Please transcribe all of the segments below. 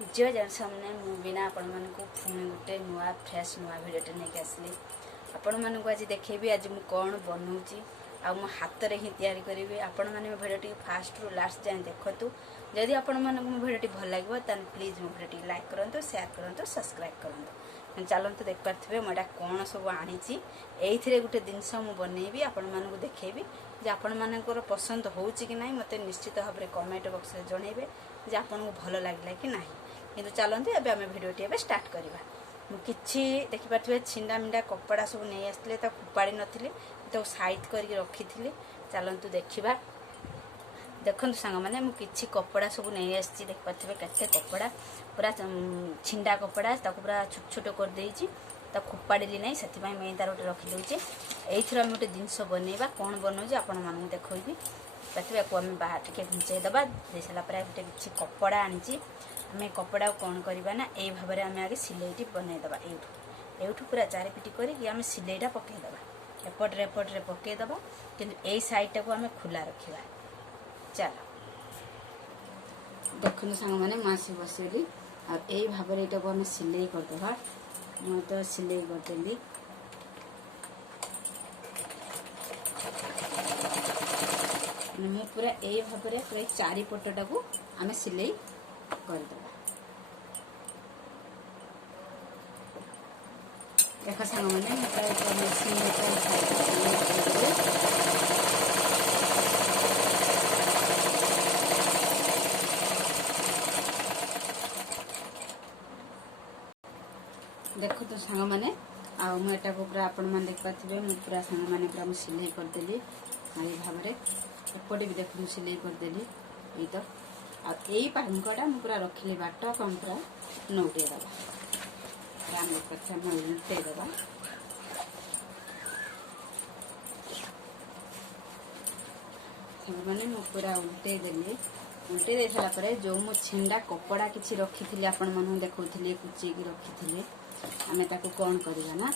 झील जन सामने मुझे आपण मानक पुणी गोटे नुआ फ्रेश नुआ भिडटे नहीं आसली आपण मानक आज देखेबी आज मु कौन बनाऊँगी आ मो हाथ में ही तैयारी करी आपण मैंने भिडियो फास्ट रू लास्ट जाए देखु जदि आपण मानक मो भिडियो भल लगे तो प्लीज मो भिडियो लाइक करूँ शेयर करूँ सब्सक्राइब करूँ चलते देख पारे मुझे कौन सब आनी ये गोटे जिनस मुझे बनईबी आपण मानक देखेबी जे आपण मानकर पसंद हो कि ना मत निश्चित भाव में कमेंट बॉक्स में जनइबे जे आपन को भल लगे कि ना किंतु चलते एवं आम भिडियो स्टार्ट करवा मुझे देखिपे छिंडा मिंडा कपड़ा सब नहीं आसते फोपाड़ी नी तो साइड करके रखी थी चलतु देखा देखु सांग मैंने मुझे कपड़ा सब नहीं आसी देखिपे केते कपड़ा पूरा छिंडा कपड़ा पूरा छोट छोट कर देती खोपाड़ी ना से मुझे तार गोटे रखिदे ये आम गोटे जिनस बनइबा कौन बनाऊँ आपण मानक देखी पारे को आम बाहर टे घुंचे दबा दे सारापर गोटे किसी कपड़ा आनी आम कपड़ा कौन करवा ना यही भाव में आम आगे सिलेटी बनईदे एठू पूरा चारिपिटी करके सिलेटा पकईदे एपट्रे एपट्रे पकईदे कि यही साइडटा को आम खुला रखा चलो देखो सांग मैंने मासी बसली आई भाव में यहाँ को आम सिले करदे मुझे तो सिले करदेली मु पूरा यही भाव में पूरा चारिपटा को आम सिले करदे देख सांग मैंने मेसिन देखो तो सांग मैंने आटा को पूरा आपण मैंने देख पारे मुझे पूरा सांग मैंने पूरा सिले करदेली ये भाव में एपटे भी देख सिले करदेली ये तो यही पांकटा मुझे पूरा रखिली बाट कम पूरा नौटेदे उल्टेदे मैंने मुझे पूरा उल्टेदेली उल्टे दे सारापर जो मो छिंडा कपड़ा किसी रखी थी आपण मन देखी कुचेक रखी आम ताको कौन करवा ना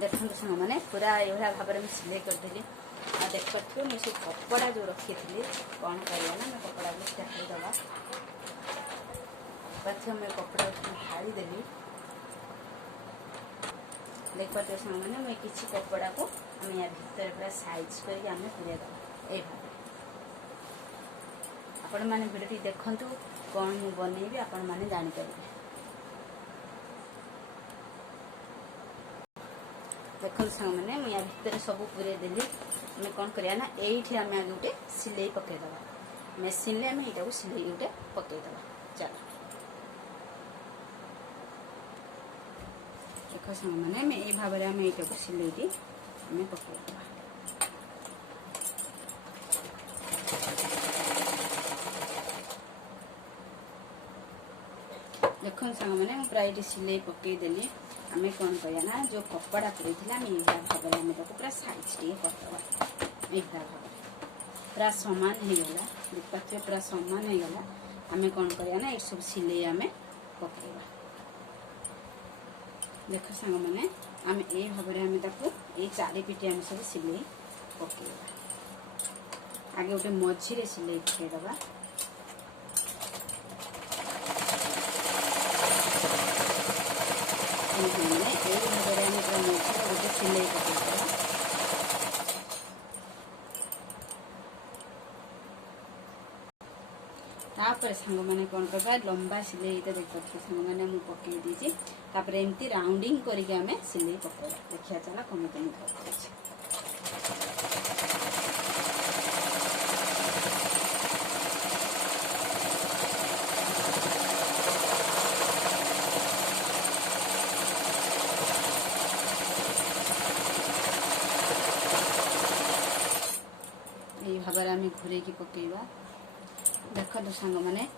देखते सांग मैंने पूरा यहाँ भाव में सिले करदेली आ देख पारे मुझे कपड़ा जो रखी थी कौन करवा ना मैं कपड़ा को ढाईदे पारे मैं कपड़ा ढाड़ी देली देख पारे सांग मैंने मैं किसी कपड़ा को आम या भीतर पूरा साइज करके आम पूरे दे आपण मैंने भिडियो देखु कौन मु बनईबी आपण मैंने जापर देखो सांग मैंने मुझे भितर सब पूरे देली आम कौन करवा ना ये आम आगे गोटे सिले पकईदे मेसीन आम यहाँ सिले गोटे पकईदे चलो देख सांग मैंने ये भाव में आम यहाँ सिले आम पकईदे देख सांग मैंने पूरा ये सिले पकईदेली आम कौन करवा ना जो कपड़ा पूरी आम ये भाव में आम पूरा साइज टे करदे भाव पूरा सामान होगला देखिए पूरा सामान होगला आम कौन करवा ना ये सब सिले आम पकईवा देख सांग मैंने आम ये भाव में आम ये चारिपिटी आम सब सिले पकईवा आगे गोटे मझीरे सिले पकईदे मैंने यही भाव में पूरा मझीरे गोटे सिले पकईदे तापर सांग मैंने कौन करवा लंबा सिले देख पारे सांग मैंने मुझे पकई देती एमती राउंडिंग करके आम सिले पकड़ा देखिए चला कमी ये भाव में घूरे की पकईवा देख तो सांग मैंने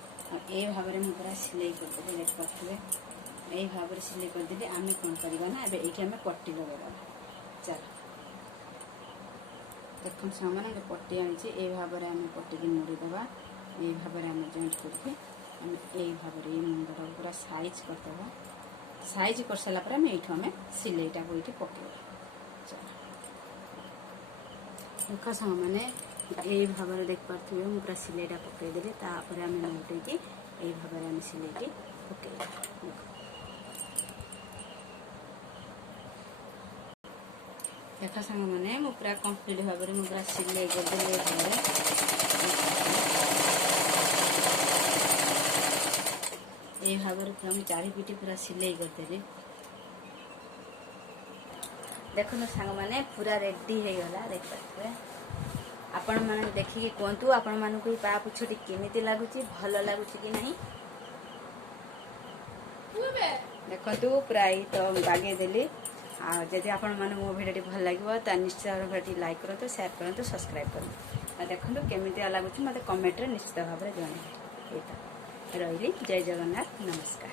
ये भाव में पूरा सिले करदे देख पारे यही भाव में सिले करदेली आम कौन करवा ना ये आम पट्टी लगेदा चल देख सांग मैंने पट्टी आनी ये भाव में आम पट्टी की मुड़ीदे ये भाव में आम जॉइंट करके आम यही भाव में मुंडा पूरा साइज करदे साइज कर सारापर आम ये आम सिलेटा को ये पकईबा चल देख सांग मैंने यही भाव देख पारे मुझे पूरा सिलेटा पकईदेली तापर आम नौटे यही भाव आम सिले पकईला देख सांग मैंने मुझे पूरा कम्प्लीट भाव में पूरा सिले करदेली ये भाव पूरा चारिपिटी पूरा सिले करदेली देखो सांग मैंने पूरा रेडी हो गला देख पारे आपण मैंने देखिए कहतु आपण मानक पा पुछटी केमी लगुच भल लगुच कि नहीं देखु प्राय तो बागेदेली आदि आपण मैंने मो भिडियो भल लगे तो निश्चित भाव लाइक करूँ शेयर करूँ सब्सक्राइब करूँ देखो केमी लगुच मत कमेंट निश्चित भाव में जन रही जय जगन्नाथ नमस्कार।